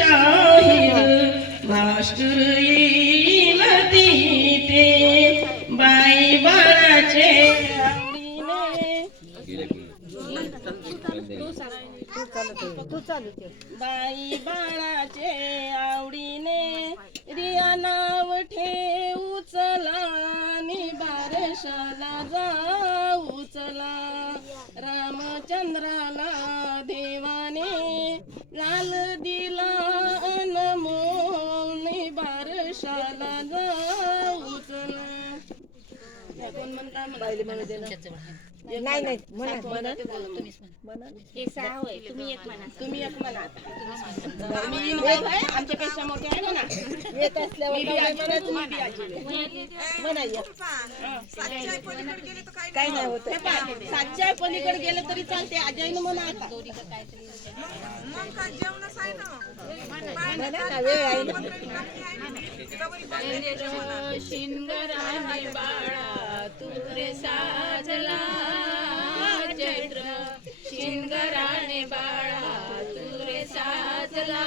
शाहीर भास्कर येईल तिथे बाई बाळाचे बाई बाळाचे आवडीने रिया नाव ठेवू चला नि बारशाला जाऊ चला रामचंद्राला देवाने लाल दिला अनमोल नि बारशाला जाऊ चला. कोण म्हणता नाही नाही म्हणा तुम्ही एक म्हणा आमच्यापेक्षा मोठे आहे म्हणा येत असल्यावर काय नाही होत सातच्या पलीकडे गेले तरी चालते आजयनं म्हणा आता वेळ आहे शिंगराने बाळा तुरे साजला चैत्र शिंगराने बाळा तुरे साजला